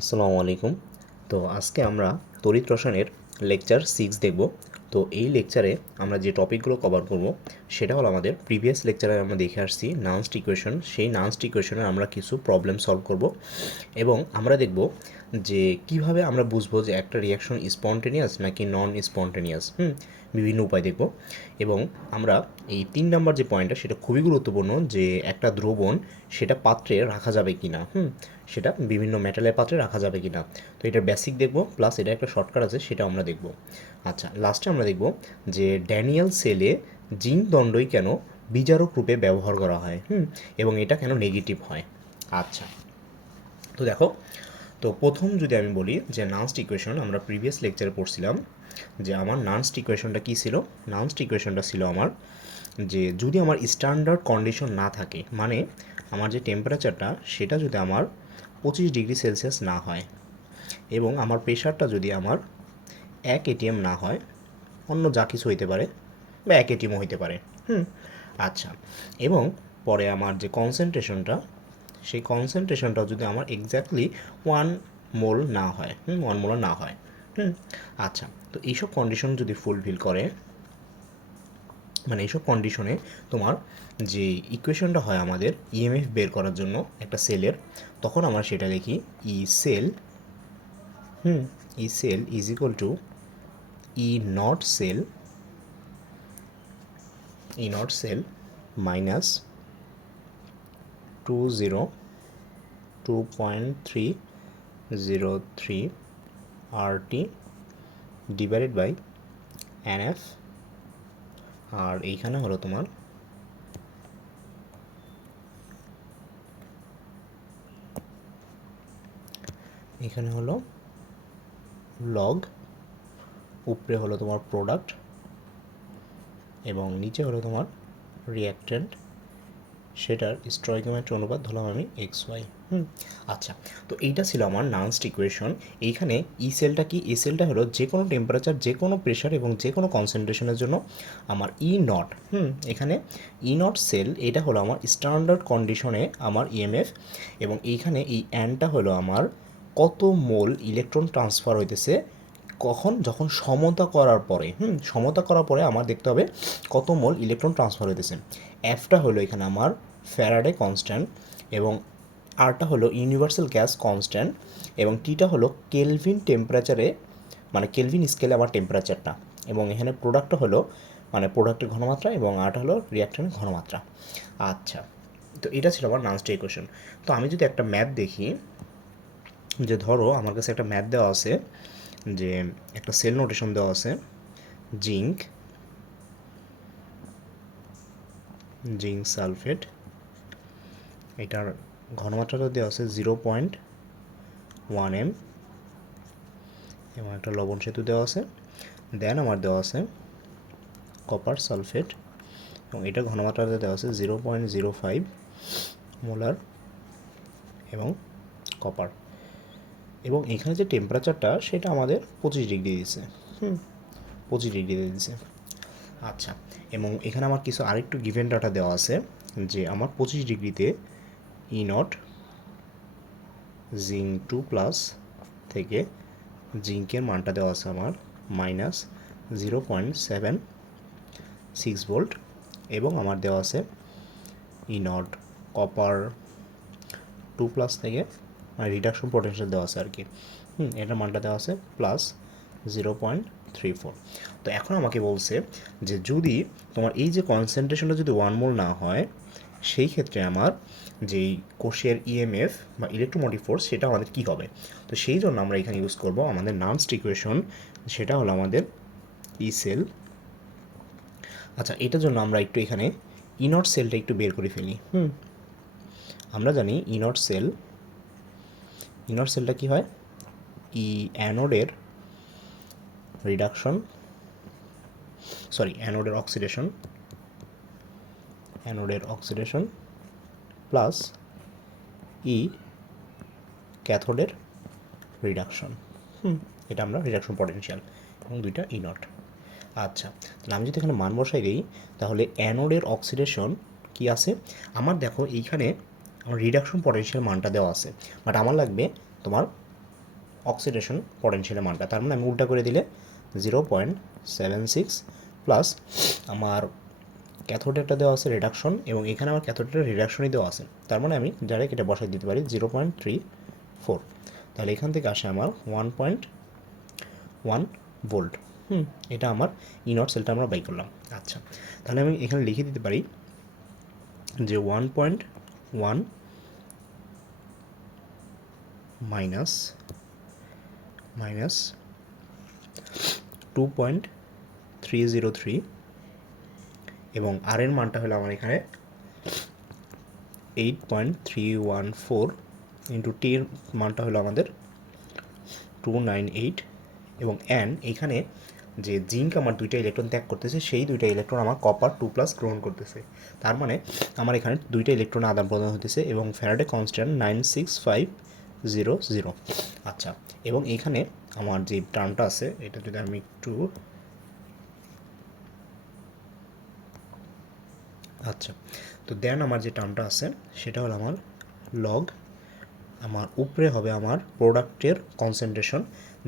আসসালামু আলাইকুম। তো আজকে আমরা তড়িৎ রসায়নের লেকচার 6 দেখব। তো এই লেকচারে আমরা যে টপিকগুলো কভার করব সেটা হলো আমাদের প্রিভিয়াস লেকচারে আমরা দেখে আসছি নানস্ট ইকুয়েশন। সেই নানস্ট ইকুয়েশনের আমরা কিছু প্রবলেম সলভ করব এবং আমরা দেখব যে কিভাবে আমরা বুঝবো যে একটা রিয়াকশন স্পন্টেনিয়াস নাকি নন স্পন্টেনিয়াস। বিভিন্ন উপায় দেখব এবং আমরা এই 3 নাম্বার যে পয়েন্টটা সেটা খুবই গুরুত্বপূর্ণ, যে একটা দ্রবণ সেটা পাত্রে রাখা যাবে কি না, সেটা বিভিন্ন মেটালের পাত্রে রাখা যাবে কি না। তো এটার বেসিক দেখব, প্লাস এটা একটা শর্টকাট আছে সেটা আমরা দেখব। আচ্ছা, লাস্টে আমরা দেখব যে ড্যানিয়েল সেলে জিঙ্ক দণ্ডই কেন বিজারক রূপে ব্যবহার করা হয়, এবং এটা কেন নেগেটিভ হয়। আচ্ছা, তো দেখো, তো প্রথম যদি আমি বলি যে নানস্ট ইকুয়েশন, আমরা প্রিভিয়াস লেকচারে পড়ছিলাম যে আমার নানস্ট ইকুয়েশনটা কী ছিল। নানস্ট ইকুয়েশনটা ছিল আমার যে যদি আমার স্ট্যান্ডার্ড কন্ডিশন না থাকে, মানে আমার যে টেম্পারেচারটা সেটা যদি আমার 25 ডিগ্রি সেলসিয়াস না হয় এবং আমার প্রেশারটা যদি আমার 1 ATM না হয়, অন্য যা কিছু হইতে পারে বা 1 ATMও হইতে পারে। আচ্ছা, এবং পরে আমার যে কনসেন্ট্রেশনটা, সেই কনসেন্ট্রেশনটাও যদি আমার এক্স্যাক্টলি 1 মোল না হয়, 1 মোলার না হয়। আচ্ছা, তো এইসব কন্ডিশন যদি ফুলফিল করে, মানে এইসব কন্ডিশনে তোমার যে ইকুয়েশনটা হয় আমাদের ইএমএফ বের করার জন্য একটা সেলের, তখন আমরা সেটা লিখি E cell, E cell is equal to E naught cell, E naught cell minus 2.303 RT divided by NF। আর এইখানে হলো তোমার এখানে হলো লগ, উপরে হলো তোমার প্রোডাক্ট এবং নিচে হলো তোমার রিঅ্যাক্ট্যান্ট, সেটার স্টয়কিওমেট্রি অনুপাত ধরলাম আমি XY। আচ্ছা, তো এইটা ছিল আমার নানস্ট ইকুয়েশন। এইখানে ই সেলটা কি, ই সেলটা হলো যে কোনো টেম্পারেচার, যে কোনো প্রেশার এবং যে কোনো কনসেন্ট্রেশনের জন্য আমার ই নট, এখানে ই নট সেল এটা হলো আমার স্ট্যান্ডার্ড কন্ডিশনে আমার ইএমএফ, এবং এইখানে এই অ্যানটা হলো আমার কত মোল ইলেকট্রন ট্রান্সফার হইতেছে কখন, যখন সমতা করার পরে, সমতা করার পরে আমার দেখতে হবে কত মোল ইলেকট্রন ট্রান্সফার হইতেছে। এফটা হলো এখানে আমার ফ্যারাডে কনস্ট্যান্ট, এবং আরটা হলো ইউনিভার্সাল গ্যাস কনস্ট্যান্ট, এবং টিটা হলো কেলভিন টেম্পারেচারে, মানে কেলভিন স্কেলে আমার টেম্পারেচারটা, এবং এখানে প্রোডাক্টটা হলো মানে প্রোডাক্টের ঘনমাত্রা, এবং আরটা হলো রিয়াক্টরের ঘনমাত্রা। আচ্ছা, তো এটা ছিল আমার নানস্ট ইকুয়েশন। তো আমি যদি একটা ম্যাথ দেখি, যে ধরো আমার কাছে একটা ম্যাথ দেওয়া আছে, যে একটা সেল নোটেশন দেওয়া আছে, জিঙ্ক, জিঙ্ক সালফেট, এটার ঘনমাত্রাটা দেওয়া আছে 0.1 m, এবং একটা লবণ সেতু দেওয়া আছে। দেন আমার দেওয়া আছে কপার সালফেট, এবং এটার ঘনমাত্রাটা দেওয়া আছে 0.05 মোলার, এবং কপার, এবং এখানে যে টেম্পারেচারটা সেটা আমাদের 25 ডিগ্রি দিয়েছে, 25 ডিগ্রি দিয়েছে। আচ্ছা, এবং এখানে আমার কিছু আরেকটু গিভেন ডাটা দেওয়া আছে, যে আমার 25 ডিগ্রিতে ই নট জিঙ্ক 2+ থেকে জিঙ্কের মানটা দেওয়া আছে আমার -0.76 ভোল্ট, এবং আমার দেওয়া আছে ই নট কপার 2+ থেকে, মানে রিডাকশন পোটেনশিয়াল দেওয়া আছে আর কি, এটার মানটা দেওয়া আছে +0.34। তো এখন আমাকে বলছে যে যদি তোমার এই যে কনসেন্ট্রেশনটা যদি 1 মোল না হয়, সেই ক্ষেত্রে আমার যেই কোষের ইএমএফ বা ইলেকট্রোমোটিভ ফোর্স সেটা আমাদের কী হবে। তো সেই জন্য আমরা এখানে ইউজ করব আমাদের নানস্ট ইকুয়েশন, সেটা হলো আমাদের ই সেল। আচ্ছা, এটার জন্য আমরা একটু এখানে ইনট সেলটা একটু বের করে ফেলি। আমরা জানি ইনট সেলটা কী হয়, ই অ্যানোডের reduction, অ্যানোডের oxidation plus E ক্যাথোডের reduction, এটা আমরা রিডাকশন পটেনশিয়াল, এবং দুইটা ই নট। আচ্ছা, তাহলে আমি যদি এখানে মান বসাই দিই, তাহলে অ্যানোডের অক্সিডেশন কি আছে আমার, দেখো এইখানে আমার রিডাকশন পটেনশিয়াল মানটা দেওয়া আছে, বাট আমার লাগবে তোমার অক্সিডেশন পটেনশিয়ালের মানটা। তার মানে আমি উল্টা করে দিলে 0.76 প্লাস আমার ক্যাথোডেরটা দেওয়া আছে রিডাকশন, এবং এখানে আমার ক্যাথোডের রিডাকশনই দেওয়া আছে। তার মানে আমি ডাইরেক্ট এটা বসাই দিতে পারি 0.34। তাহলে এখান থেকে আসে আমার 1.1 ভোল্ট। এটা আমার ইনট সেলটা আমরা বাই করলাম। আচ্ছা, তাহলে আমি এখানে লিখে দিতে পারি যে 1.1 মাইনাস 2.303, এবং আর এর মানটা হলো আমার এখানে 8.314 ইন্টু টির মানটা হলো আমাদের 298, এবং অ্যান এখানে যে জিঙ্ক আমার দুইটা ইলেকট্রন ত্যাগ করতেছে, সেই দুইটা ইলেকট্রন আমার কপার 2+ গ্রহণ করতেছে। তার মানে আমার এখানে দুইটা ইলেকট্রন আদান প্রদান হতেছে, এবং ফ্যারাডে কনস্ট্যান্ট 96500। আচ্ছা, এবং এখানে আমার যে টার্মটা আছে, এটা যদি আমি একটু আচ্ছা, তো দেন আমার যে টার্মটা আছে সেটা হলো আমার লগ, আমার উপরে হবে আমার প্রোডাক্টের কনসেন্ট্রেশন,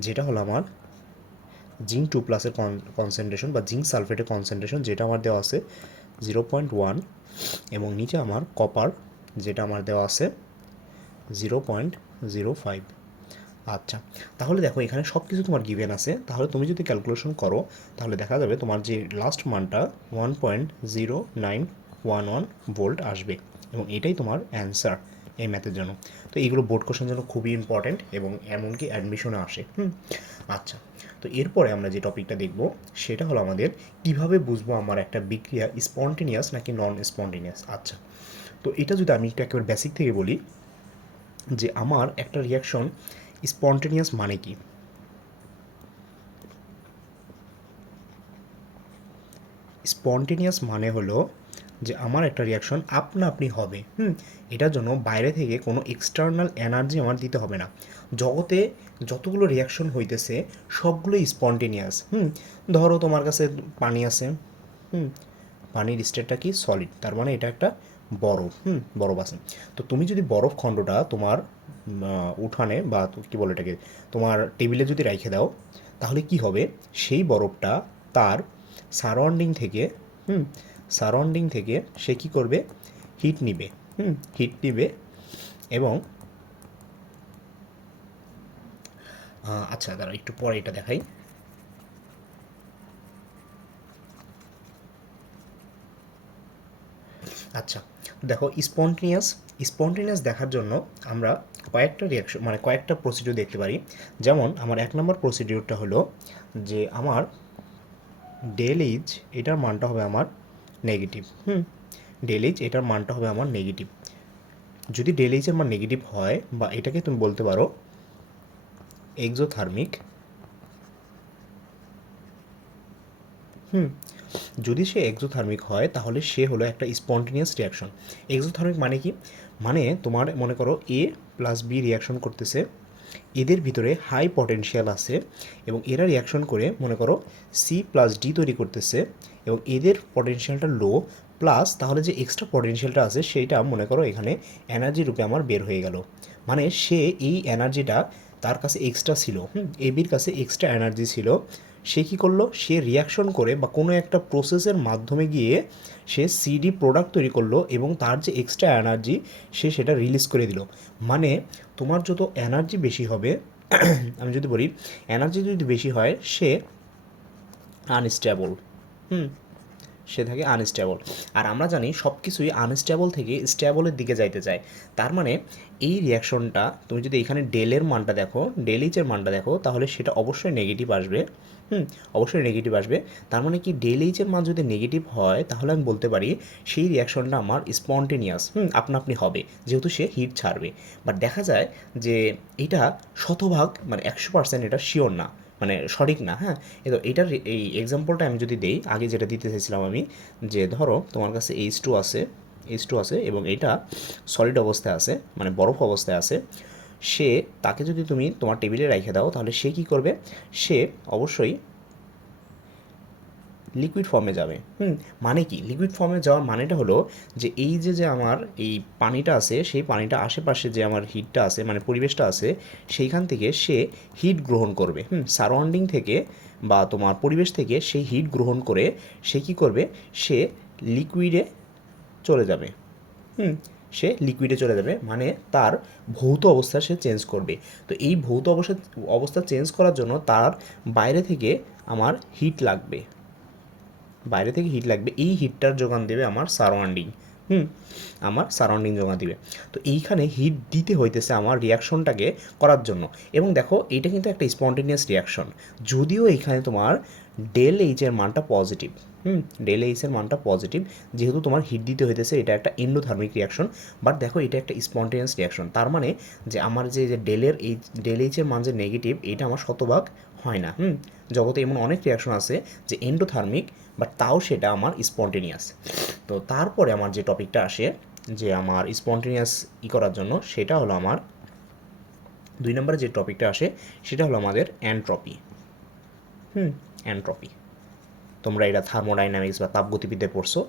যেটা হলো আমার জিঙ্ক 2+-এর কনসেন্ট্রেশন বা জিঙ্ক সালফেটের কনসেন্ট্রেশন, যেটা আমার দেওয়া আছে 0.1, এবং নিচে আমার কপার, যেটা আমার দেওয়া আছে 0.05। আচ্ছা, তাহলে দেখো এখানে সব কিছু তোমার গিভেন আছে। তাহলে তুমি যদি ক্যালকুলেশন করো তাহলে দেখা যাবে তোমার যে লাস্ট মানটা 1.0911 ভোল্ট আসবে, এবং এটাই তোমার অ্যান্সার এই ম্যাথের জন্য। তো এইগুলো বোর্ড কোশ্চেন জন্য খুবই ইম্পর্ট্যান্ট, এবং এমনকি অ্যাডমিশনে আসে। আচ্ছা, তো এরপরে আমরা যে টপিকটা দেখব সেটা হলো আমাদের কিভাবে বুঝবো আমার একটা বিক্রিয়া স্পন্টেনিয়াস নাকি নন স্পন্টেনিয়াস। আচ্ছা, তো এটা যদি আমি একটু একেবারে বেসিক থেকে বলি যে আমার একটা রিয়াকশন স্পন্টেনিয়াস মানে কি। স্পন্টেনিয়াস মানে হলো যে আমার একটা রিয়াকশন আপনা আপনি হবে। এটার জন্য বাইরে থেকে কোনো এক্সটার্নাল এনার্জি আমার দিতে হবে না। জগতে যতগুলো রিয়াকশন হইতেছে সবগুলোই স্পন্টেনিয়াস। ধরো তোমার কাছে পানি আছে, পানির স্টেটটা কি সলিড, তার মানে এটা একটা বরফ। বরফ আছে, তো তুমি যদি বরফ খণ্ডটা তোমার উঠানে বা কী বলে এটাকে তোমার টেবিলে যদি রেখে দাও, তাহলে কি হবে, সেই বরফটা তার সারাউন্ডিং থেকে সে কী করবে, হিট নিবে। এবং আচ্ছা, দাঁড়া একটু পরে এটা দেখাই। আচ্ছা, দেখো স্পন্টেনিয়াস দেখার জন্য আমরা কয়েকটা রিয়াকশন মানে কয়েকটা প্রসিডিউর দেখতে পারি। যেমন আমার 1 নম্বর প্রসিডিউরটা হলো যে আমার ডেল এইচ এটার মানটা হবে আমার নেগেটিভ। ডেল এইচ এটার মানটা হবে আমার নেগেটিভ। যদি ডেল এইচের মান নেগেটিভ হয়, বা এটাকে তুমি বলতে পারো এক্সোথার্মিক, যদি সে এক্সোথার্মিক হয় তাহলে সে হলো একটা স্পন্টেনিয়াস রিয়াকশন। এক্সোথার্মিক মানে কি, মানে তোমার মনে করো এ প্লাস বি রিয়াকশন করতেছে, এদের ভিতরে হাই পটেনশিয়াল আছে, এবং এরা রিয়াকশন করে মনে করো সি প্লাস ডি তৈরি করতেছে, এবং এদের পটেনশিয়ালটা লো, প্লাস তাহলে যে এক্সট্রা পটেনশিয়ালটা আছে সেইটা মনে করো এখানে এনার্জি রূপে আমার বের হয়ে গেল। মানে সে এই এনার্জিটা তার কাছে এক্সট্রা ছিল, এবির কাছে এক্সট্রা এনার্জি ছিল, সে কী করলো, সে রিয়াকশন করে বা কোনো একটা প্রসেসের মাধ্যমে গিয়ে সে সিডি প্রোডাক্ট তৈরি করলো, এবং তার যে এক্সট্রা এনার্জি সে সেটা রিলিজ করে দিল। মানে তোমার যত এনার্জি বেশি হবে আমি যদি বলি এনার্জি যদি বেশি হয় সে আনস্টেবল, সে থাকে আনস্টেবল। আর আমরা জানি সব কিছুই আনস্টেবল থেকে স্টেবলের দিকে যাইতে চায়। তার মানে এই রিয়াকশনটা তুমি যদি এখানে ডেলের মানটা দেখো, ডেল এইচের মানটা দেখো, তাহলে সেটা অবশ্যই নেগেটিভ আসবে। অবশ্যই নেগেটিভ আসবে। তার মানে কি ডেল এইচের মান যদি নেগেটিভ হয় তাহলে আমি বলতে পারি সেই রিয়াকশনটা আমার স্পন্টেনিয়াস, আপনা আপনি হবে, যেহেতু সে হিট ছাড়বে। বাট দেখা যায় যে এটা শতভাগ মানে 100% এটা শিওর না, মানে সঠিক না। এটার এই এক্সাম্পলটা আমি যদি দেই, আগে যেটা দিতে চাইছিলাম আমি, যে ধরো তোমার কাছে H2 আছে এবং এটা সলিড অবস্থায় আছে, মানে বরফ অবস্থায় আছে। তাকে যদি তুমি তোমার টেবিলে রেখে দাও তাহলে সে কী করবে, সে অবশ্যই লিকুইড ফর্মে যাবে। মানে কি লিকুইড ফর্মে যাওয়ার মানেটা হলো যে এই যে আমার এই পানিটা আছে, সেই পানিটা আশেপাশে যে আমার হিটটা আছে মানে পরিবেশটা আছে সেইখান থেকে সে হিট গ্রহণ করবে। সারাউন্ডিং থেকে বা তোমার পরিবেশ থেকে সেই হিট গ্রহণ করে সে কী করবে, সে লিকুইডে চলে যাবে। সে লিকুইডে চলে যাবে মানে তার ভৌত অবস্থা সে চেঞ্জ করবে। তো এই ভৌত অবস্থা চেঞ্জ করার জন্য তার বাইরে থেকে আমার হিট লাগবে, বাইরে থেকে হিট লাগবে। এই হিটটার যোগান দেবে আমার সারাউন্ডিং। আমার সারাউন্ডিং যোগান দিবে। তো এইখানে হিট দিতে হইতেছে আমার রিয়াকশনটাকে করার জন্য। এবং দেখো এইটা কিন্তু একটা স্পন্টেনিয়াস রিয়াকশন, যদিও এইখানে তোমার ডেল এইচের মানটা পজিটিভ। ডেল এইচের মানটা পজিটিভ, যেহেতু তোমার হিট দিতে হইতেছে, এটা একটা এন্ডোথার্মিক রিয়াকশন। বাট দেখো এটা একটা স্পন্টেনিয়াস রিয়াকশন, তার মানে যে আমার যে ডেল এইচের মান যে নেগেটিভ, এইটা আমার শতভাগ হয় না। জগতে এমন অনেক রিয়াকশন আছে যে এন্ডোথার্মিক, বাট তাও সেটা আমার স্পন্টেনিয়াস। তো তারপরে আমার যে টপিকটা আসে যে আমার স্পন্টেনিয়াস করার জন্য, সেটা হলো আমার 2 নম্বরে যে টপিকটা আসে সেটা হলো আমাদের এন্ট্রপি। এন্ট্রপি তোমরা এটা থার্মোডাইনামিক্স বা তাপগতিবিদ্যায় পড়ছো।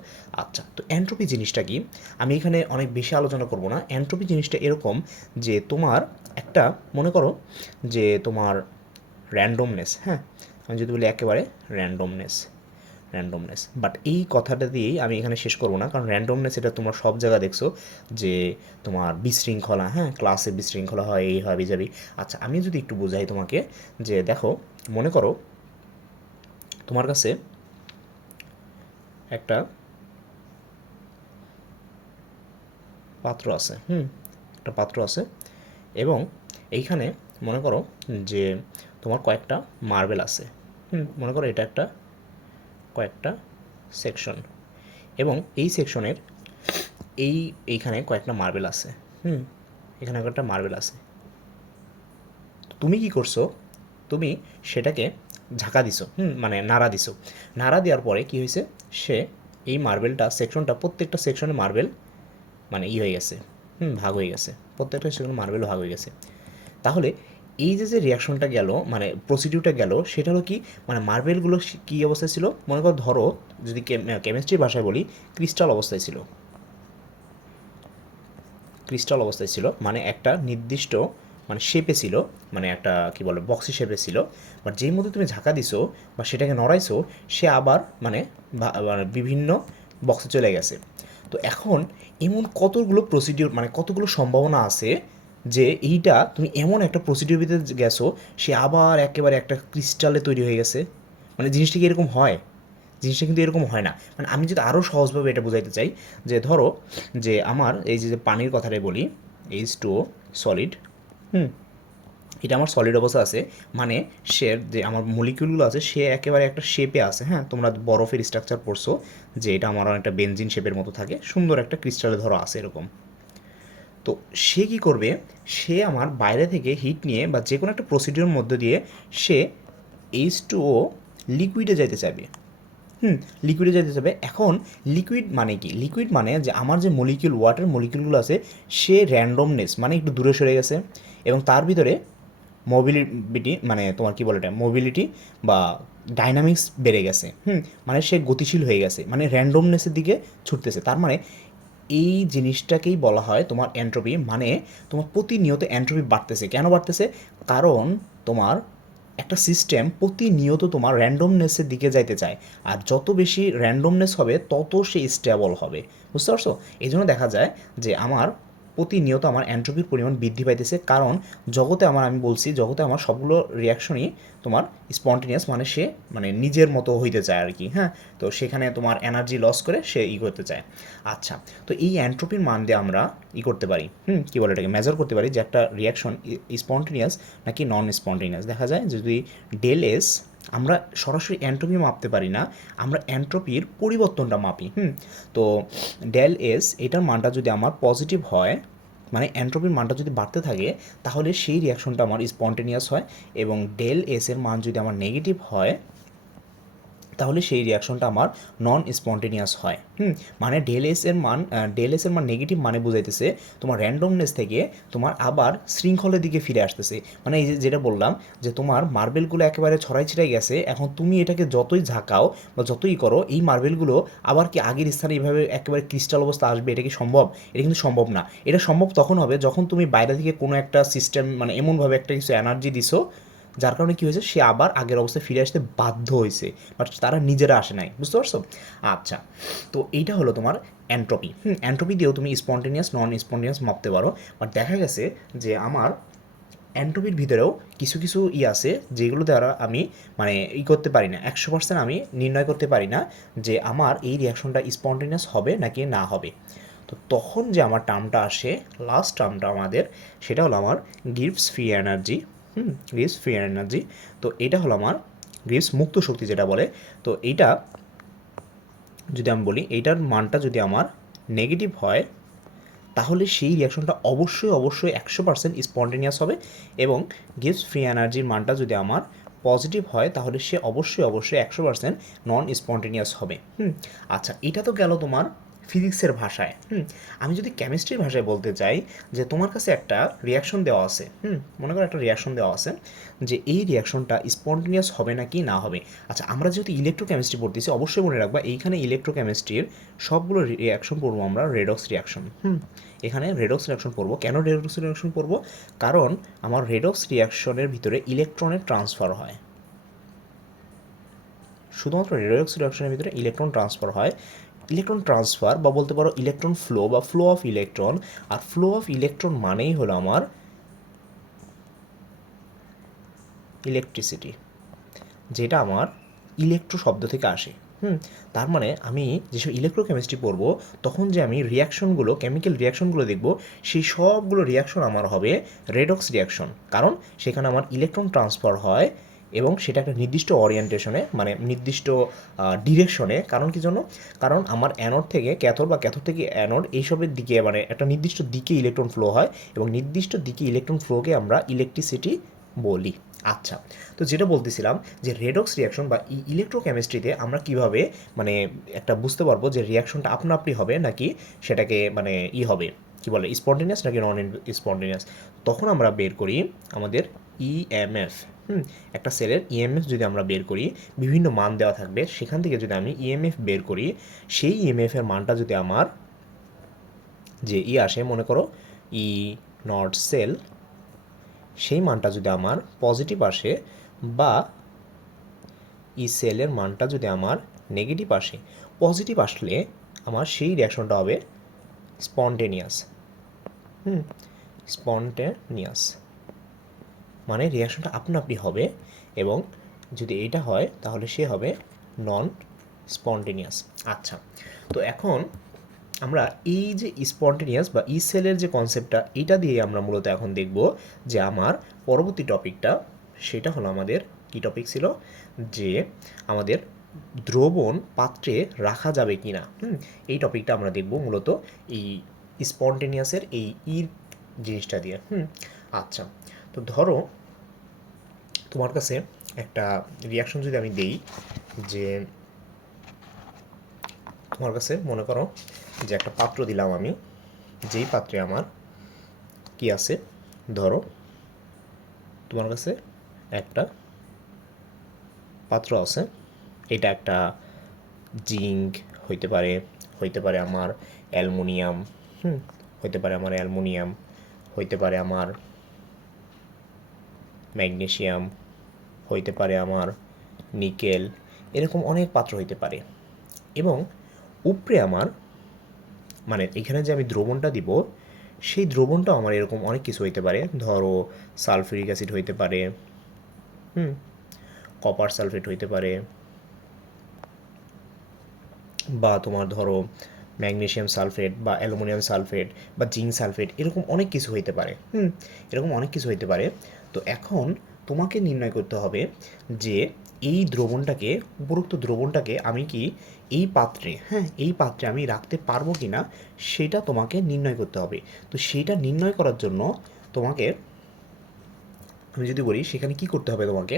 আচ্ছা, তো এন্ট্রপি জিনিসটা কি আমি এখানে অনেক বেশি আলোচনা করব না। এন্ট্রপি জিনিসটা এরকম যে তোমার একটা মনে করো যে তোমার র্যান্ডমনেস, আমি যদি বলি একেবারে র্যান্ডমনেস, বাট এই কথাটা দিয়েই আমি এখানে শেষ করব না, কারণ র্যান্ডমনেস এটা তোমরা সব জায়গায় দেখছো যে তোমার বিশৃঙ্খলা, ক্লাসে বিশৃঙ্খলা হয়, এই হয় বিজাবি। আচ্ছা, আমি যদি একটু বোঝাই তোমাকে যে দেখো মনে করো তোমার কাছে একটা পাত্র আছে, একটা পাত্র আছে, এবং এইখানে মনে করো যে তোমার কয়েকটা মার্বেল আছে। মনে করো এটা একটা কয়েকটা সেকশন, এবং এই সেকশনের এইখানে কয়েকটা মার্বেল আছে। এখানে কয়েকটা মার্বেল আছে। তুমি কি করছো, তুমি সেটাকে ঝাঁকা দিছো, মানে নাড়া দিছো। নাড়া দেওয়ার পরে কি হয়েছে, সে এই মার্বেলটা সেকশনটা প্রত্যেকটা সেকশনে মার্বেল মানে হয়ে গেছে, ভাগ হয়ে গেছে, প্রত্যেকটা সেকশনে মার্বেল ভাগ হয়ে গেছে। তাহলে এই যে রিয়াকশনটা গেল মানে প্রসিডিউরটা গেল, সেটা হলো কি মানে মার্বেলগুলো কী অবস্থায় ছিল, মনে করো ধরো যদি কেমিস্ট্রির ভাষায় বলি ক্রিস্টাল অবস্থায় ছিল। ক্রিস্টাল অবস্থায় ছিল মানে একটা নির্দিষ্ট মানে শেপে ছিল, মানে একটা কী বলে বক্সি শেপে ছিল। বাট যেই মধ্যে তুমি ঝাঁকা দিছো বা সেটাকে নড়াইছো, সে আবার মানে বিভিন্ন বক্সে চলে গেছে। তো এখন এমন কতগুলো প্রসিডিওর মানে কতগুলো সম্ভাবনা আছে যে এইটা তুমি এমন একটা প্রসিডিওর ভিতরে গেছো, সে আবার একেবারে একটা ক্রিস্টালে তৈরি হয়ে গেছে। মানে জিনিসটা কি এরকম হয়? জিনিসটা কিন্তু এরকম হয় না। মানে আমি যদি আরও সহজভাবে এটা বোঝাইতে চাই যে ধরো যে আমার এই যে পানির কথাটাই বলি, H2O সলিড, এটা আমার সলিড অবস্থা আছে, মানে সে যে আমার মলিকিউলগুলো আছে সে একেবারে একটা শেপে আছে। তোমরা বরফের স্ট্রাকচার পড়ছো যে এটা আমার অনেকটা বেনজিন শেপের মতো থাকে, সুন্দর একটা ক্রিস্টালে ধরো আছে এরকম। তো সে কী করবে, সে আমার বাইরে থেকে হিট নিয়ে বা যে কোনো একটা প্রসিডিওর মধ্যে দিয়ে সে H2O লিকুইডে যাইতে চাইবে। লিকুইডে যেতে যাবে। এখন লিকুইড মানে কি, লিকুইড মানে যে আমার যে মলিকিউল ওয়াটার মলিকিউলগুলো আছে সে র্যান্ডমনেস মানে একটু দূরে সরে গেছে, এবং তার ভিতরে মোবিলিটি মানে তোমার কী বলে এটা মোবিলিটি বা ডাইনামিক্স বেড়ে গেছে। মানে সে গতিশীল হয়ে গেছে, মানে র্যান্ডমনেসের দিকে ছুটতেছে। তার মানে এই জিনিসটাকেই বলা হয় তোমার এন্ট্রপি। মানে তোমার প্রতিনিয়ত এন্ট্রপি বাড়তেছে। কেন বাড়তেছে? কারণ তোমার একটা সিস্টেম প্রতিনিয়ত তোমার র্যান্ডমনেসের দিকে যাইতে চায়, আর যত বেশি র্যান্ডমনেস হবে তত সে স্টেবল হবে। বুঝতে পারছো? এই জন্য দেখা যায় যে আমার প্রতিনিয়ত আমার এন্ট্রপির পরিমাণ বৃদ্ধি পাইতেছে, কারণ জগতে আমি বলছি জগতে আমার সবগুলো রিয়াকশনই তোমার স্পন্টেনিয়াস, মানে সে মানে নিজের মতো হইতে চায় আর কি। তো সেখানে তোমার এনার্জি লস করে সে করতে চায়। আচ্ছা, তো এই এন্ট্রপির মান দিয়ে আমরা করতে পারি, কী বলে এটাকে মেজার করতে পারি যে একটা রিয়াকশন স্পন্টেনিয়াস নাকি নন স্পন্টেনিয়াস। দেখা যায় যদি ডেল এস আমরা সরাসরি এন্ট্রপি মাপতে পারি না, আমরা এন্ট্রপির পরিবর্তনটা মাপি। তো ডেল এস এটার মানটা যদি আমার পজিটিভ হয়, মানে এন্ট্রপির মানটা যদি বাড়তে থাকে, তাহলে সেই রিয়াকশনটা আমার স্পন্টেনিয়াস হয়। এবং ডেল এস এর মান যদি আমার নেগেটিভ হয়, তাহলে সেই রিয়াকশনটা আমার নন স্পন্টেনিয়াস হয়। মানে ডেল এস এর মান নেগেটিভ মানে বোঝাইতেছে তোমার র্যান্ডমনেস থেকে তোমার আবার শৃঙ্খলের দিকে ফিরে আসতেছে। মানে এই যে যেটা বললাম যে তোমার মার্বেলগুলো একেবারে ছড়াই ছিটাই গেছে, এখন তুমি এটাকে যতই ঝাঁকাও বা যতই করো এই মার্বেলগুলো আবার কি আগের স্থানে এইভাবে একেবারে ক্রিস্টাল অবস্থা আসবে, এটা কি সম্ভব? এটা কিন্তু সম্ভব না। এটা সম্ভব তখন হবে যখন তুমি বাইরে থেকে কোনো একটা সিস্টেম মানে এমনভাবে একটা কিছু এনার্জি দিছো যার কারণে কী হয়েছে, সে আবার আগের অবস্থায় ফিরে আসতে বাধ্য হয়েছে, বাট তারা নিজেরা আসে নাই। বুঝতে পারছো? আচ্ছা, তো এইটা হলো তোমার অ্যান্ট্রপি। অ্যান্ট্রপি দিয়েও তুমি স্পন্টেনিয়াস নন স্পন্টেনিয়াস মাপতে পারো। বাট দেখা গেছে যে আমার অ্যান্ট্রপির ভিতরেও কিছু কিছু আছে যেগুলো দ্বারা আমি মানে করতে পারি না, 100% আমি নির্ণয় করতে পারি না যে আমার এই রিয়াকশনটা স্পন্টেনিয়াস হবে নাকি না হবে। তো তখন যে আমার টার্মটা আসে, লাস্ট টার্মটা আমাদের, সেটা হলো আমার gives free energy. Gives free energy. তো এটা হলো আমার গিভস মুক্ত শক্তি যেটা বলে। তো এইটা যদি আমি বলি, এইটার মানটা যদি আমার নেগেটিভ হয় তাহলে সেই রিয়াকশনটা অবশ্যই অবশ্যই 100% স্পন্টেনিয়াস হবে, এবং গিভস ফ্রি এনার্জির মানটা যদি আমার পজিটিভ হয় তাহলে সে অবশ্যই অবশ্যই 100% নন স্পন্টেনিয়াস হবে। আচ্ছা, এটা তো গেল তোমার ফিজিক্সের ভাষায়। আমি যদি কেমিস্ট্রির ভাষায় বলতে চাই যে তোমার কাছে একটা রিয়াকশন দেওয়া আছে, মনে করো একটা রিয়াকশন দেওয়া আছে যে এই রিয়াকশনটা স্পন্টেনিয়াস হবে নাকি না হবে। আচ্ছা, আমরা যেহেতু ইলেকট্রোকেমিস্ট্রি পড়তেছি অবশ্যই মনে রাখবা এইখানে ইলেকট্রোকেমিস্ট্রির সবগুলো রিয়াকশন পড়বো আমরা রেডক্স রিয়াকশন। এখানে রেডক্স রিয়াকশন পড়বো। কেন রেডক্স রিয়াকশন পড়বো? কারণ আমার রেডক্স রিয়াকশনের ভিতরে ইলেকট্রনের ট্রান্সফার হয়। শুধুমাত্র রেডক্স রিয়াকশনের ভিতরে ইলেকট্রন ট্রান্সফার হয়। ইলেকট্রন ট্রান্সফার বা বলতে পারো ইলেকট্রন ফ্লো বা ফ্লো অফ ইলেকট্রন। আর ফ্লো অফ ইলেকট্রন মানেই হলো আমার ইলেকট্রিসিটি, যেটা আমার ইলেকট্রো শব্দ থেকে আসে। তার মানে আমি যেসব ইলেকট্রোকেমিস্ট্রি পড়বো তখন যে আমি রিয়াকশনগুলো, কেমিক্যাল রিয়াকশনগুলো দেখব, সেই সবগুলো রিয়াকশন আমার হবে রেডক্স রিয়াকশন। কারণ সেখানে আমার ইলেকট্রন ট্রান্সফার হয় এবং সেটা একটা নির্দিষ্ট ওরিয়েন্টেশনে মানে নির্দিষ্ট ডিরেকশনে। কারণ কি জন্য? কারণ আমার অ্যানোড থেকে ক্যাথোড বা ক্যাথোড থেকে অ্যানোড এইসবের দিকে মানে একটা নির্দিষ্ট দিকে ইলেকট্রন ফ্লো হয়, এবং নির্দিষ্ট দিকে ইলেকট্রন ফ্লোকে আমরা ইলেকট্রিসিটি বলি। আচ্ছা, তো যেটা বলতেছিলাম যে রেডক্স রিয়াকশন বা ইলেকট্রোকেমিস্ট্রিতে আমরা কিভাবে মানে একটা বুঝতে পারবো যে রিয়াকশনটা আপনা আপনি হবে নাকি সেটাকে মানে হবে কি বলে স্পন্টেনিয়াস নাকি নন স্পন্টেনিয়াস। তখন আমরা বের করি আমাদের ইএমএফ। একটা সেলের ইএমএফ যদি আমরা বের করি, বিভিন্ন মান দেওয়া থাকবে, সেখান থেকে যদি আমি ইএমএফ বের করি, সেই ইএমএফ এর মানটা যদি আমার যে আসে, মনে করো ই নট সেল, সেই মানটা যদি আমার পজিটিভ আসে বা সেলের মানটা যদি আমার নেগেটিভ আসে, পজিটিভ আসলে আমার সেই রিয়াকশনটা হবে স্পন্টেনিয়াস। স্পন্টেনিয়াস মানে রিয়াকশনটা আপনা আপনি হবে, এবং যদি এইটা হয় তাহলে সে হবে নন স্পন্টেনিয়াস। আচ্ছা, তো এখন আমরা এই যে স্পন্টেনিয়াস বা সেলের যে কনসেপ্টটা, এটা দিয়ে আমরা মূলত এখন দেখব যে আমার পরবর্তী টপিকটা, সেটা হলো আমাদের কি টপিক ছিল, যে আমাদের দ্রবণ পাত্রে রাখা যাবে কি না। এই টপিকটা আমরা দেখব মূলত এই স্পন্টেনিয়াসের এই জিনিসটা দিয়ে। আচ্ছা, তো ধরো তোমার কাছে একটা রিয়াকশন যদি আমি দেই, যে তোমার কাছে মনে করো যে একটা পাত্র দিলাম আমি, যেই পাত্রে আমার কি আছে, ধরো তোমার কাছে একটা পাত্র আছে, এটা একটা জিঙ্ক হইতে পারে, হইতে পারে আমার অ্যালুমিনিয়াম, হইতে পারে আমার অ্যালুমিনিয়াম, হইতে পারে আমার ম্যাগনেসিয়াম, হইতে পারে আমার নিকেল, এরকম অনেক পাত্র হইতে পারে। এবং উপরে আমার মানে এখানে যে আমি দ্রবণটা দিব, সেই দ্রবণটাও আমার এরকম অনেক কিছু হইতে পারে। ধরো সালফিউরিক অ্যাসিড হইতে পারে, কপার সালফেট হইতে পারে, বা তোমার ধরো ম্যাগনেসিয়াম সালফেট বা অ্যালুমিনিয়াম সালফেট বা জিঙ্ক সালফেট, এরকম অনেক কিছু হইতে পারে। এরকম অনেক কিছু হইতে পারে। তো এখন তোমাকে নির্ণয় করতে হবে যে এই দ্রবণটাকে, উপরোক্ত দ্রবণটাকে আমি কি এই পাত্রে, এই পাত্রে আমি রাখতে পারবো কি না, সেটা তোমাকে নির্ণয় করতে হবে। তো সেইটা নির্ণয় করার জন্য তোমাকে আমি যদি বলি সেখানে কি করতে হবে তোমাকে,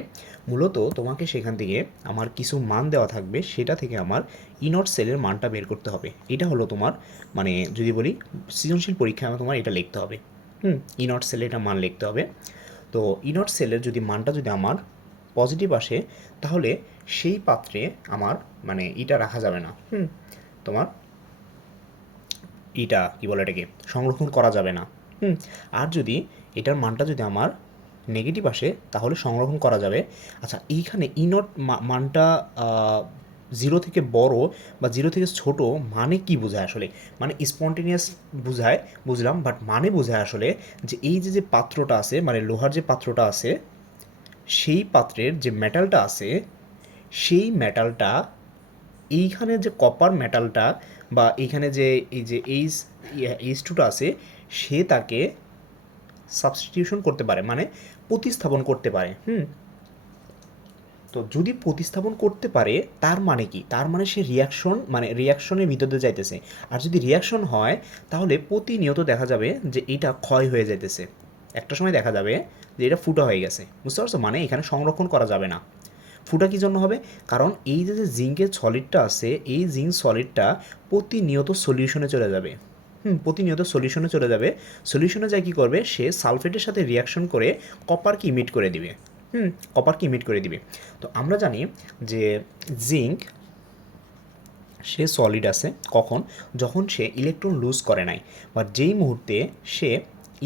মূলত তোমাকে সেখান থেকে আমার কিছু মান দেওয়া থাকবে, সেটা থেকে আমার ইনট সেলের মানটা বের করতে হবে। এটা হলো তোমার মানে যদি বলি সৃজনশীল পরীক্ষায় আমার তোমার এটা লিখতে হবে। ইনট সেলে এটা মান লিখতে হবে। তো ইনট সেলের যদি মানটা যদি আমার পজিটিভ আসে, তাহলে সেই পাত্রে আমার মানে এটা রাখা যাবে না, তোমার এটা কী বলে এটাকে সংরক্ষণ করা যাবে না। আর যদি এটার মানটা যদি আমার নেগেটিভ আসে তাহলে সংরক্ষণ করা যাবে। আচ্ছা, এইখানে ইনট মানটা জিরো থেকে বড় বা জিরো থেকে ছোট মানে কি বোঝায় আসলে, মানে স্পন্টেনিয়াস বোঝায় বুঝলাম, বাট মানে বোঝায় আসলে যে এই যে যে পাত্রটা আছে মানে লোহার যে পাত্রটা আছে, সেই পাত্রের যে মেটালটা আছে, সেই মেটালটা এইখানে যে কপার মেটালটা বা এইখানে যে এই যে এইচ টুটা আছে, সে তাকে সাবস্টিটিউশন করতে পারে, মানে প্রতিস্থাপন করতে পারে। তো যদি প্রতিস্থাপন করতে পারে তার মানে কি, তার মানে সে রিয়াকশনের ভিতর দিয়ে যাইতেছে। আর যদি রিয়াকশন হয় তাহলে প্রতিনিয়ত দেখা যাবে যে এটা ক্ষয় হয়ে যাইতেছে, একটা সময় দেখা যাবে যে এটা ফুটা হয়ে গেছে। বুঝতে পারছো, মানে এখানে সংরক্ষণ করা যাবে না। ফুটা কী জন্য হবে, কারণ এই যে যে জিঙ্কের সলিডটা আছে, এই জিঙ্ক সলিডটা প্রতিনিয়ত সলিউশনে চলে যাবে। প্রতিনিয়ত সলিউশনে চলে যাবে। সলিউশনে যায় কী করবে, সে সালফেটের সাথে রিয়াকশন করে কপারকে ইমিট করে দিবে। কপারকে ইমিট করে দিবে। তো আমরা জানি যে জিঙ্ক সে সলিড আছে কখন, যখন সে ইলেকট্রন লুজ করে নাই, বা যেই মুহূর্তে সে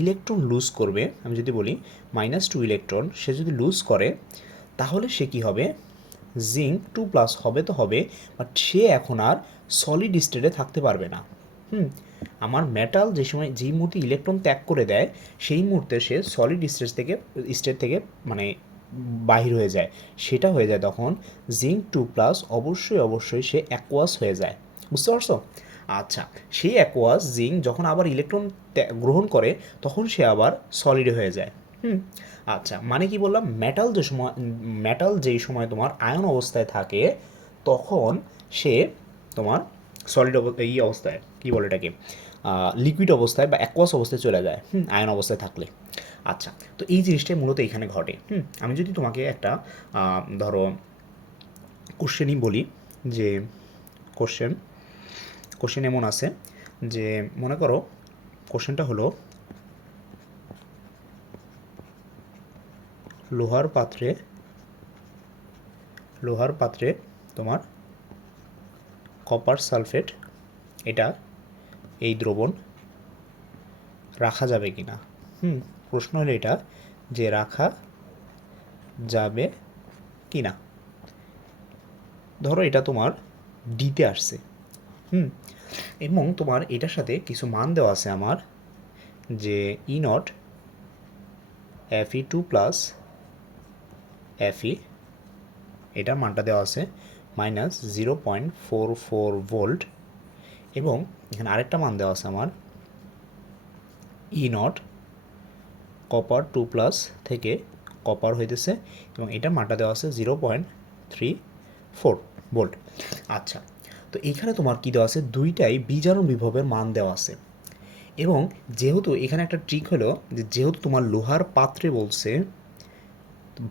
ইলেকট্রন লুজ করবে, আমি যদি বলি -2 ইলেকট্রন সে যদি লুজ করে, তাহলে সে কী হবে, জিঙ্ক 2+ হবে তো হবে, বাট সে এখন আর সলিড স্টেটে থাকতে পারবে না। আমার মেটাল যেই মুহূর্তে ইলেকট্রন ত্যাগ করে দেয়, সেই মুহূর্তে সে সলিড স্টেট থেকে মানে বাহির হয়ে যায়। সেটা হয়ে যায় তখন জিঙ্ক 2+ অবশ্যই সে অ্যাকোয়াস হয়ে যায়। বুঝতে পারছো? আচ্ছা, সেই অ্যাকোয়াস জিঙ্ক যখন আবার ইলেকট্রন গ্রহণ করে, তখন সে আবার সলিড হয়ে যায়। আচ্ছা, মানে কি বললাম, মেটাল যেই সময় তোমার আয়ন অবস্থায় থাকে, তখন সে তোমার সলিড এই অবস্থায় কী বলে এটাকে লিকুইড অবস্থায় বা অ্যাকোয়াস অবস্থায় চলে যায় আয়ন অবস্থায় থাকলে। আচ্ছা, তো এই জিনিসটাই মূলত এখানে ঘটে। আমি যদি তোমাকে একটা ধরো কোশ্চেনই বলি, যে কোশ্চেন এমন আছে যে মনে করো কোশ্চেনটা হলো লোহার পাত্রে তোমার কপার সালফেট এই দ্রবণ রাখা যাবে কি না। প্রশ্ন হলো এটা যে রাখা যাবে কি না। ধরো এটা তোমার ডিতে আসছে, এবং তোমার এটার সাথে কিছু মান দেওয়া আছে আমার, যে E0 Fe2+ Fe, এটার মানটা দেওয়া আছে -0.44 ভোল্ট, এবং এখানে আরেকটা মান দেওয়া আছে আমার E0 কপার 2+ থেকে কপার হইতেছে, এবং এটার মানটা দেওয়া আছে 0.34 ভোল্ট। আচ্ছা, তো এইখানে তোমার কী দেওয়া আছে, দুইটাই বিজারণ বিভবের মান দেওয়া আছে। এবং যেহেতু এখানে একটা ট্রিক হলো যে যেহেতু তোমার লোহার পাত্রে বলছে,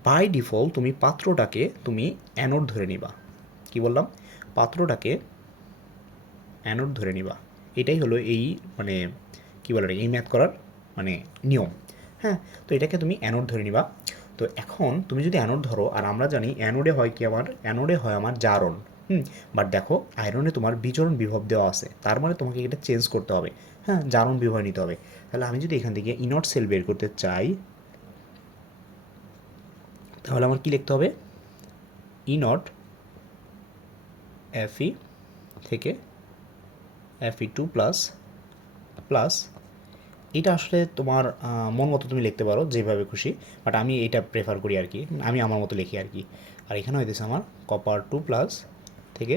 বাই ডিফল্ট তুমি পাত্রটাকে তুমি অ্যানোড ধরে নিবা। কি বললাম, পাত্রটাকে অ্যানোড ধরে নিবা। এটাই হলো এই মানে কী বলে এই ম্যাথ করার মানে নিয়ম। হ্যাঁ, তো এটাকে তুমি অ্যানোড ধরে নিবা। তো এখন তুমি যদি অ্যানোড ধরো, আর আমরা জানি অ্যানোডে হয় আমার জারণ। বাট দেখো আয়রনে তোমার বিজারণ বিভব দেওয়া আছে, তার মানে তোমাকে এটা চেঞ্জ করতে হবে। হ্যাঁ, জারণ বিভব নিতে হবে। তাহলে আমি যদি এখান থেকে ইনট সেল বের করতে চাই, তাহলে আমার কী লিখতে হবে, E0 Fe থেকে Fe2+ প্লাস, এটা আসলে তোমার মন মতো তুমি লিখতে পারো যেভাবে খুশি, বাট আমি এটা প্রেফার করি আর কি, আমি আমার মতো লিখি আর কি। আর এখানে হইতেছে আমার কপার 2+ থেকে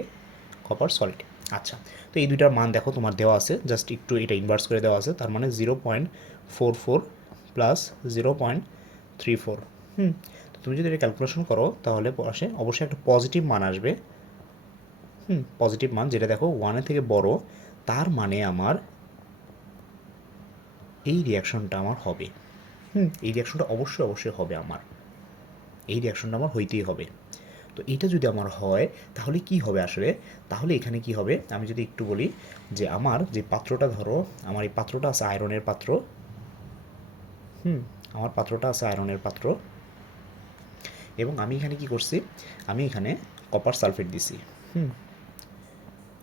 কপার সলিড। আচ্ছা, তো এই দুইটার মান দেখো তোমার দেওয়া আছে, জাস্ট একটু এটা ইনভার্স করে দেওয়া আছে, তার মানে 0.44 প্লাস 0.34। তো তুমি যদি এটা ক্যালকুলেশন করো তাহলে আসে অবশ্যই একটা পজিটিভ মান আসবে। পজিটিভ মান, যেটা দেখো 1 থেকে বড়, তার মানে আমার এই রিয়াকশনটা আমার হবে। এই রিয়াকশনটা অবশ্যই হবে আমার, এই রিয়াকশনটা আমার হইতেই হবে। তো এইটা যদি আমার হয় তাহলে কি হবে আসলে, তাহলে এখানে কি হবে আমি যদি একটু বলি, যে আমার যে পাত্রটা ধরো, আমার এই পাত্রটা আছে আয়রনের পাত্র, আমার পাত্রটা আছে আয়রনের পাত্র, এবং আমি এখানে কি করছি, আমি এখানে কপার সালফেট দিছি,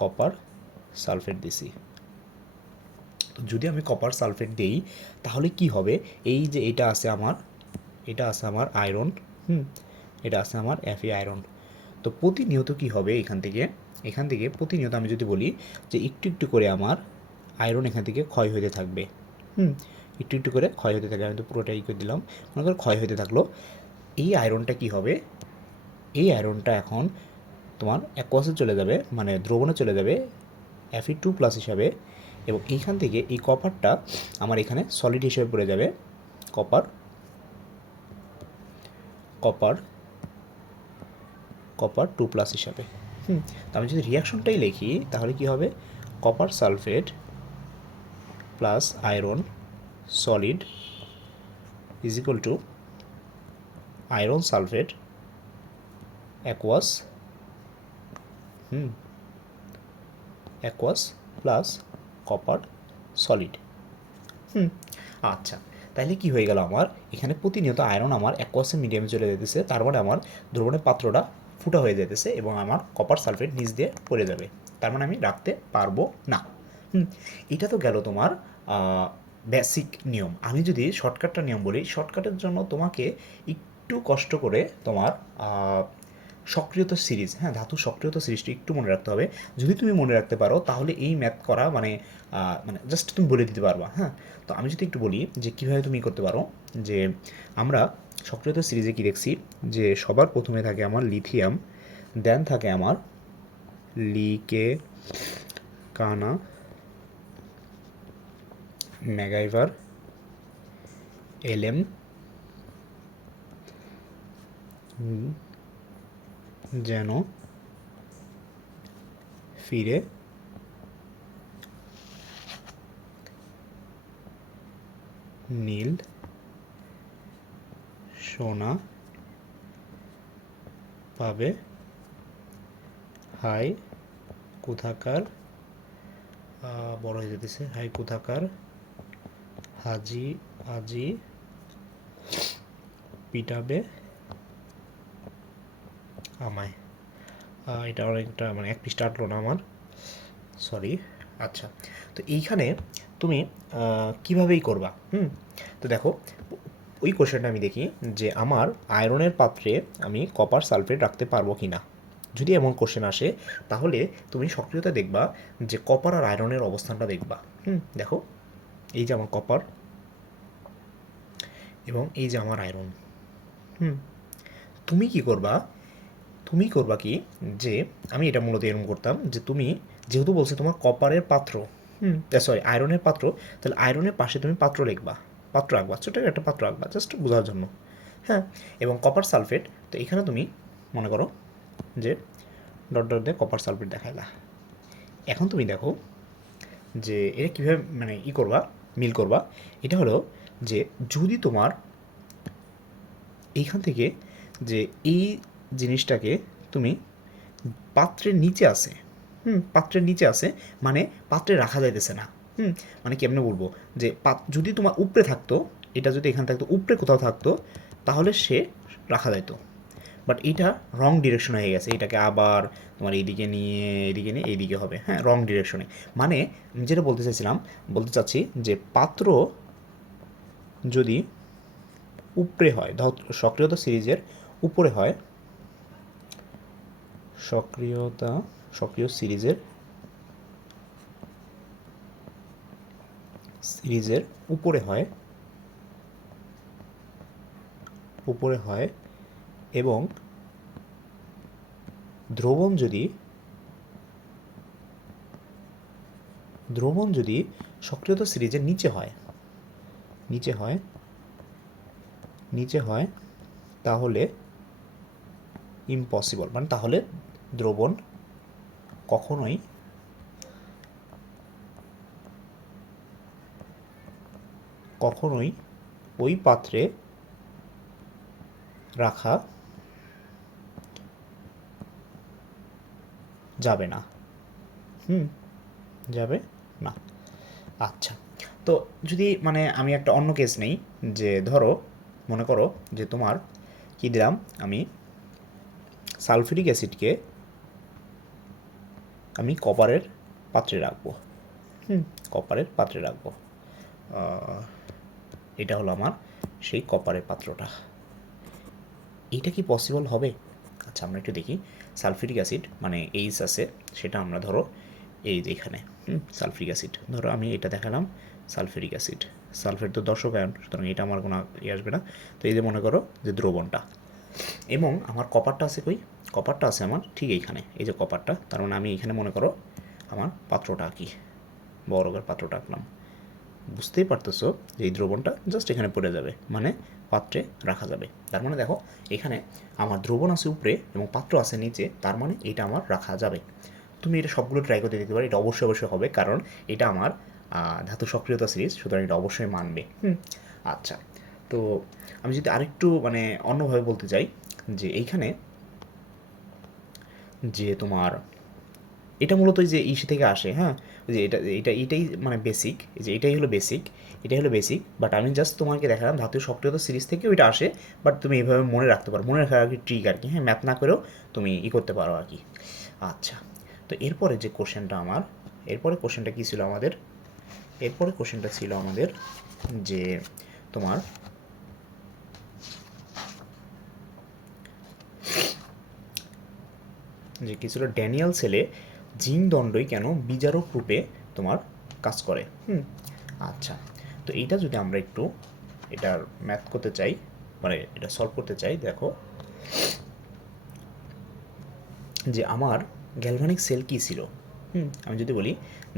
কপার সালফেট দিছি। তো যদি আমি কপার সালফেট দেই তাহলে কি হবে, এই যে এটা আছে আমার, এটা আছে আমার আয়রন, এটা আছে আমার Fe আয়রন। তো প্রতিনিয়ত কি হবে এখান থেকে প্রতিনিয়ত আমি যদি বলি যে একটু একটু করে আমার আয়রন এখান থেকে ক্ষয় হতে থাকবে, একটু একটু করে ক্ষয় হতে থাকবে। আমি তো পুরোটাই করে দিলাম, মনে করো ক্ষয় হতে থাকলো। এই আয়রনটা কি হবে, এই আয়রনটা এখন তোমার অ্যাকোয়াসে চলে যাবে, মানে দ্রবণে চলে যাবে Fe2+ হিসাবে, এবং এইখান থেকে এই কপারটা আমার এখানে সলিড হিসেবে পড়ে যাবে, কপার কপার কপার 2+ হিসাবে। তো আমি যদি রিয়াকশনটাই লিখি তাহলে কি হবে, copper sulphate plus iron solid is equal to iron sulphate aqueous aqueous plus copper solid. আচ্ছা, তাহলে কি হয়ে গেল, আমার এখানে প্রতিনিয়ত আয়রন আমার অ্যাকোয়াসের মিডিয়ামে চলে যেতেছে, তার মানে আমার দ্রবণের পাত্রটা ফুটা হয়ে যেতেছে এবং আমার কপার সালফেট নিচ দিয়ে পড়ে যাবে, তার মানে আমি রাখতে পারবো না। এটা তো গেল তোমার বেসিক নিয়ম। আমি যদি শর্টকাটটা নিয়ম বলি, শর্টকাটের জন্য তোমাকে একটু কষ্ট করে তোমার সক্রিয়তা সিরিজ, ধাতু সক্রিয়তা সিরিজটা একটু মনে রাখতে হবে। যদি তুমি মনে রাখতে পারো তাহলে এই ম্যাথ করা মানে মানে জাস্ট তুমি বলে দিতে পারবা। তো আমি যদি একটু বলি যে কীভাবে তুমি করতে পারো, যে আমরা সক্রিয়তা সিরিজে কি দেখছি, যে সবার প্রথমে থাকে আমার লিথিয়াম, দেন থাকে আমার লিকে কানা ম্যাগাইভার এলএম যেন ফিরে নীল সোনা পাবে, হাই কোথাকার বড় হয়ে যেতেছে, হাই কোথাকার হাজি আজি পিটাবে আমায়। এটা অনেকটা মানে এক পৃষ্ঠা আটলো না আমার, সরি। আচ্ছা, তো এইখানে তুমি কীভাবেই করবা, তো দেখো ওই কোশ্চেনটা আমি দেখি যে আমার আয়রনের পাত্রে আমি কপার সালফেট রাখতে পারবো কি না। যদি এমন কোশ্চেন আসে তাহলে তুমি সক্রিয়তা দেখবা, যে কপার আর আয়রনের অবস্থানটা দেখবা। দেখো এই যে আমার কপার এবং এই যে আমার আয়রন। তুমি কি করবা, তুমি করবা কি, যে আমি এটা মূলত এরকম করতাম, যে তুমি যেহেতু বলছে তোমার কপারের পাত্র, সরি আয়রনের পাত্র, তাহলে আয়রনের পাশে তুমি পাত্র লিখবা, পাত্র রাখবা, ছোটো একটা পাত্র রাখবা জাস্ট বোঝার জন্য। এবং কপার সালফেট, তো এখানে তুমি মনে করো যে ডট ডট দিয়ে কপার সালফেট দেখাইলা। এখন তুমি দেখো যে এটা কীভাবে মানে করবা, মিল করবা। এটা হলো যে যদি তোমার এইখান থেকে যে এই জিনিসটাকে তুমি পাত্রের নিচে আসে, পাত্রের নিচে আসে মানে পাত্রে রাখা যাইতেছে না, মানে কেমনে বলবো, যে যদি তোমার উপরে থাকতো, এটা যদি এখানে থাকতো উপরে কোথাও থাকতো তাহলে সে রাখা যাইতো, বাট এইটা রং ডিরেকশন হয়ে গেছে, এটাকে আবার তোমার এইদিকে নিয়ে এইদিকে হবে, রং ডিরেকশনে। মানে আমি যেটা বলতে চাচ্ছি যে পাত্র যদি উপরে হয়, সক্রিয়তা সিরিজের উপরে হয়, সক্রিয় সিরিজের উপরে হয় এবং দ্রবণ যদি সক্রিয়তা সিরিজের নিচে হয় তাহলে ইম্পসিবল, মানে তাহলে দ্রবণ কখনোই ওই পাত্রে রাখা যাবে না। যাবে না। আচ্ছা, তো যদি মানে আমি একটা অন্য কেস নেই, যে ধরো মনে করো যে তোমার কি দিলাম আমি সালফিউরিক অ্যাসিডকে আমি কপারের পাত্রে রাখবো। কপারের পাত্রে রাখবো। এটা হলো আমার সেই কপারের পাত্রটা। এইটা কি পসিবল হবে? আচ্ছা, আমরা একটু দেখি। সালফিউরিক অ্যাসিড মানে এইচ আছে, সেটা আমরা ধরো এই যে এখানে সালফিউরিক অ্যাসিড, ধরো আমি এটা দেখালাম সালফিউরিক অ্যাসিড। সালফেট তো দর্শক আয়ন, সুতরাং এটা আমার কোনো আসবে না। তো এই যে মনে করো যে দ্রবণটা, এবং আমার কপারটা আছে কই? কপারটা আছে আমার ঠিক এইখানে, এই যে কপারটা। তার মানে আমি এখানে মনে করো আমার পাত্রটা আঁকি, বড় করে পাত্রটা আঁকলাম। বুঝতেই পারতেছো যে এই দ্রবণটা জাস্ট এখানে পড়ে যাবে, মানে পাত্রে রাখা যাবে। তার মানে দেখো এখানে আমার দ্রবণ আছে উপরে এবং পাত্র আছে নিচে, তার মানে এটা আমার রাখা যাবে। তুমি এটা সবগুলো ট্রাই করতে দিতে পারো, এটা অবশ্যই অবশ্যই হবে, কারণ এটা আমার ধাতু সক্রিয়তা সিরিজ, সুতরাং এটা অবশ্যই মানবে। আচ্ছা, তো আমি যদি আরেকটু মানে অন্যভাবে বলতে চাই, যে এইখানে যে তোমার এটা মূলত যে ইসে থেকে আসে, হ্যাঁ, যে এটাই মানে বেসিক, যে এটাই হলো বেসিক, এটাই হলো বেসিক। বাট আমি জাস্ট তোমাকে দেখালাম ধাতু সক্রিয়তা সিরিজ থেকে ওইটা আসে, বাট তুমি এইভাবে মনে রাখতে পারো, মনে রাখার আর কি ট্রিক আর কি, হ্যাঁ, ম্যাথ না করেও তুমি করতে পারো আর কি। আচ্ছা, তো এরপরে যে কোশ্চেনটা আমার, এরপরে কোশ্চেনটা কী ছিল আমাদের? এরপরে কোশ্চেনটা ছিল আমাদের যে তোমার যে কী ছিল, ড্যানিয়েল সেলে জিঙ্ক দণ্ডই কেন বিজারক রূপে তোমার কাজ করে। আচ্ছা, তো এইটা যদি আমরা একটু এটার ম্যাথ করতে চাই, মানে এটা সলভ করতে চাই, দেখো যে আমার গ্যালভানিক সেল কী ছিল। আমি যদি বলি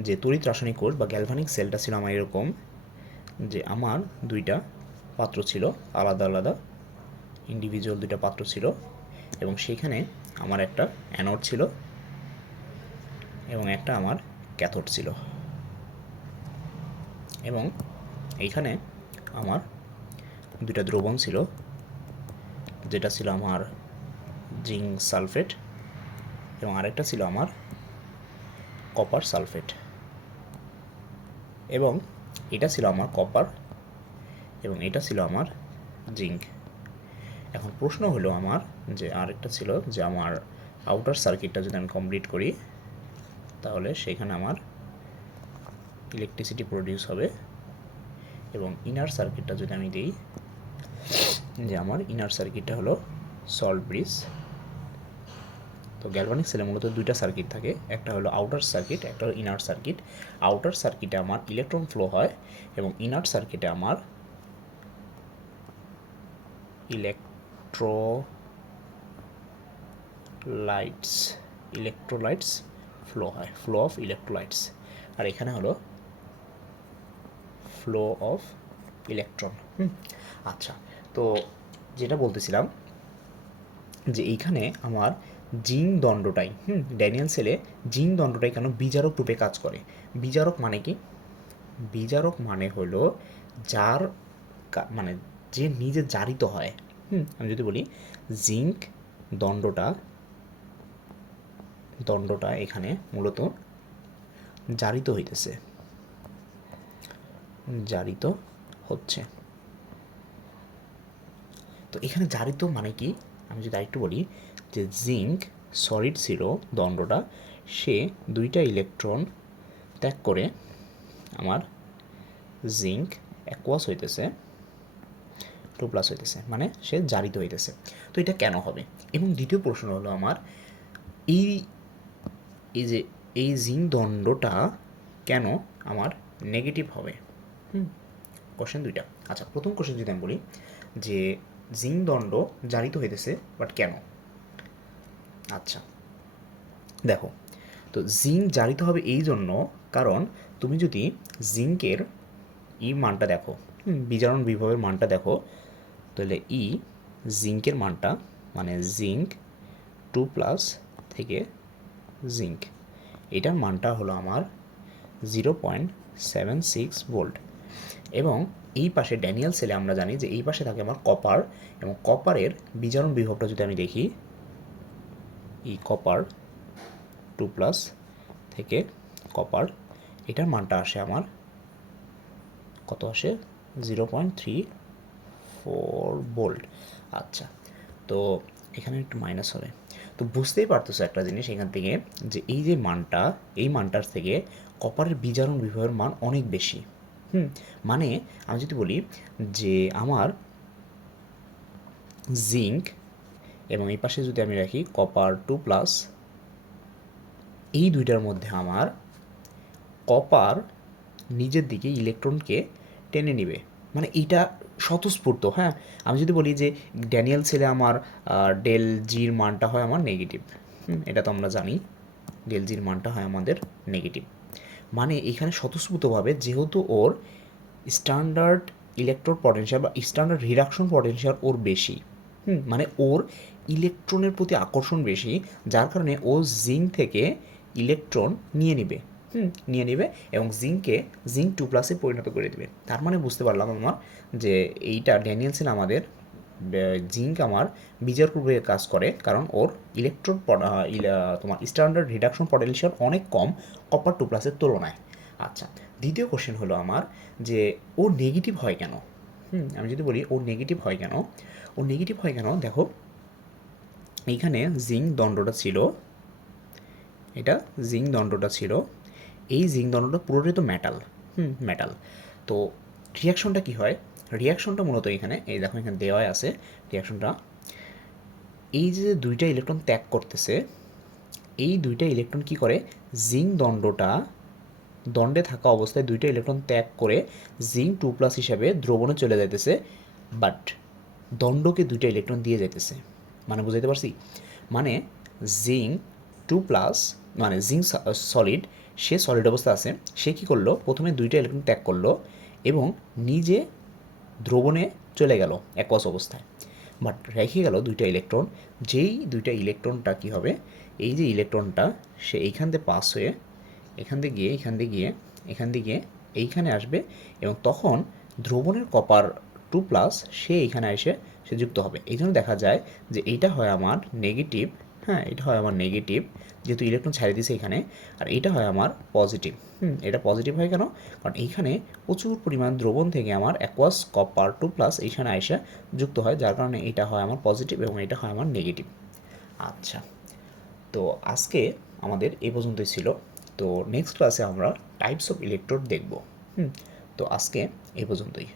যে তড়িৎ রাসায়নিক কোষ বা গ্যালভানিক সেলটা ছিল আমার এরকম, যে আমার দুইটা পাত্র ছিল, আলাদা আলাদা ইন্ডিভিজুয়াল দুইটা পাত্র ছিল, এবং সেইখানে আমার একটা অ্যানোড ছিল এবং একটা আমার ক্যাথোড ছিল, এবং এইখানে আমার দুইটা দ্রবণ ছিল, যেটা ছিল আমার জিঙ্ক সালফেট এবং আরেকটা ছিল আমার কপার সালফেট, এবং এটা ছিল আমার কপার এবং এটা ছিল আমার জিঙ্ক। এখন প্রশ্ন হলো আমার যে আরেকটা ছিল যে আমার আউটার সার্কিটটা যদি আমি কমপ্লিট করি, তাহলে সেখানে আমার ইলেকট্রিসিটি প্রডিউস হবে, এবং ইনার সার্কিটটা যদি আমি দিই, যে আমার ইনার সার্কিটটা হলো সল্ট ব্রিজ। তো গ্যালভানিক সেলে মূলত দুইটা সার্কিট থাকে, একটা হলো আউটার সার্কিট, একটা হলো ইনার সার্কিট। আউটার সার্কিটে আমার ইলেকট্রন ফ্লো হয় এবং ইনার সার্কিটে আমার ইলেকট্রোলাইটস ফ্লো হয়, ফ্লো অফ ইলেকট্রোলাইটস। আর এখানে হলো ফ্লো অফ ইলেকট্রন। আচ্ছা, তো যেটা বলতেছিলাম যে এইখানে আমার জিঙ্ক দণ্ডটাই ড্যানিয়েল সেলে জিঙ্ক দণ্ডটাই কেন বিজারক রূপে কাজ করে। বিজারক মানে কি? বিজারক মানে হলো যার মানে যে নিজে জারিত হয়। আমি যদি বলি জিঙ্ক দণ্ডটা এখানে মূলত জারিত হইতেছে, জারিত হচ্ছে। তো এখানে জারিত মানে কি? আমি যদি আরেকটু বলি যে জিঙ্ক সলিড ছিল দণ্ডটা, সে দুইটা ইলেকট্রন ত্যাগ করে আমার জিঙ্ক অ্যাকুয়াস হইতেছে, 2+ হইতেছে, মানে সে জারিত হইতেছে। তো এটা কেন হবে? এবং দ্বিতীয় প্রশ্ন হলো আমার এই যে এই জিঙ্ক দণ্ডটা কেন আমার নেগেটিভ হবে? কোশ্চেন দুইটা। আচ্ছা, প্রথম কোশ্চেন যদি আমি বলি যে জিঙ্ক দণ্ড জারিত হইতেছে, বাট কেন? আচ্ছা, দেখো, তো জিঙ্ক জারিত হবে এই জন্য, কারণ তুমি যদি জিঙ্কের মানটা দেখো, বিজারণ বিভবের মানটা দেখো, তাহলে জিঙ্কের মানটা মানে জিঙ্ক 2+ থেকে জিঙ্ক, এটার মানটা হলো আমার 0.76 ভোল্ট। এবং এই পাশে ড্যানিয়েল সেলে আমরা জানি যে এই পাশে থাকে আমার কপার, এবং কপারের বিজারণ বিভবটা যদি আমি দেখি, এই কপার 2+ থেকে কপার, এটার মানটা আসে আমার কত আসে 0.34 ভোল্ট। আচ্ছা, তো এখানে একটু মাইনাস হবে। তো বুঝতেই পারতেছো একটা জিনিস এখান থেকে, যে এই যে মানটা, এই মানটার থেকে কপারের বিজারণ বিভবের মান অনেক বেশি। মানে আমি যদি বলি যে আমার জিঙ্ক, এবং এই পাশে যদি আমি রাখি কপার 2+, এই দুইটার মধ্যে আমার কপার নিজের দিকে ইলেকট্রনকে টেনে নেবে, মানে এইটা স্বতঃস্ফূর্ত। হ্যাঁ, আমি যদি বলি যে ড্যানিয়েল সেলে আমার ডেল জির মানটা হয় আমার নেগেটিভ, এটা তো আমরা জানি ডেল জির মানটা হয় আমাদের নেগেটিভ, মানে এখানে স্বতঃস্ফূর্তভাবে যেহেতু ওর স্ট্যান্ডার্ড ইলেকট্রন পটেনশিয়াল বা স্ট্যান্ডার্ড রিডাকশন পটেনশিয়াল ওর বেশি, মানে ওর ইলেকট্রনের প্রতি আকর্ষণ বেশি, যার কারণে ও জিঙ্ক থেকে ইলেকট্রন নিয়ে নেবে এবং জিঙ্ক 2+-এ পরিণত করে দেবে। তার মানে বুঝতে পারলাম আমার যে এইটা ড্যানিয়েল সেল আমাদের জিঙ্ক আমার বিজার পূর্বে কাজ করে, কারণ ওর ইলেকট্রন তোমার স্ট্যান্ডার্ড রিডাকশন পটেনশিয়াল অনেক কম কপার 2+-এর তুলনায়। আচ্ছা, দ্বিতীয় কোশ্চেন হলো আমার যে ও নেগেটিভ হয় কেন। আমি যদি বলি ও নেগেটিভ হয় কেন, দেখো এইখানে জিঙ্ক দণ্ডটা ছিল, এটা জিঙ্ক দণ্ডটা ছিল, এই জিঙ্ক দণ্ডটা পুরোটাই তো মেটাল। তো রিয়াকশনটা কি হয়, রিয়াকশনটা মূলত এখানে এই দেখো এখানে দেওয়া আছে রিয়াকশনটা, এই যে দুইটা ইলেকট্রন ত্যাগ করতেছে, এই দুইটা ইলেকট্রন কি করে, জিঙ্ক দণ্ডে থাকা অবস্থায় দুইটা ইলেকট্রন ত্যাগ করে জিঙ্ক 2+ হিসাবে দ্রবণে চলে যাইতেছে, বাট দণ্ডকে দুইটা ইলেকট্রন দিয়ে যাইতেছে। মানে বুঝাইতে পারছি, মানে জিঙ্ক 2+, মানে জিঙ্ক সলিড, সে সলিড অবস্থা আছে, সে কী করলো, প্রথমে দুইটা ইলেকট্রন ত্যাগ করলো এবং নিজে দ্রবণে চলে গেল অ্যাকোয়াস অবস্থায়, বাট রেখে গেল দুইটা ইলেকট্রন, যেই দুইটা ইলেকট্রনটা কী হবে, এই যে ইলেকট্রনটা সে এইখান দিয়ে পাস হয়ে এখান দিয়ে গিয়ে এইখানে আসবে, এবং তখন দ্রবণের কপার 2+, সে এইখানে এসে সে যুক্ত হবে। এই জন্য দেখা যায় যে এইটা হয় আমার নেগেটিভ, হ্যাঁ এটা হয় আমার নেগেটিভ, যেহেতু ইলেকট্রন ছাড়ে দিছে এখানে, আর এইটা হয় আমার পজিটিভ। এটা পজিটিভ হয় কেন, কারণ এইখানে প্রচুর পরিমাণ দ্রবণ থেকে আমার অ্যাকোয়াস কপার 2+ এইখানে এসে যুক্ত হয়, যার কারণে এটা হয় আমার পজিটিভ এবং এটা হয় আমার নেগেটিভ। আচ্ছা, তো আজকে আমাদের এই পর্যন্তই ছিল। তো নেক্সট ক্লাসে আমরা টাইপস অফ ইলেকট্রোড দেখব। তো আজকে এই পর্যন্তই।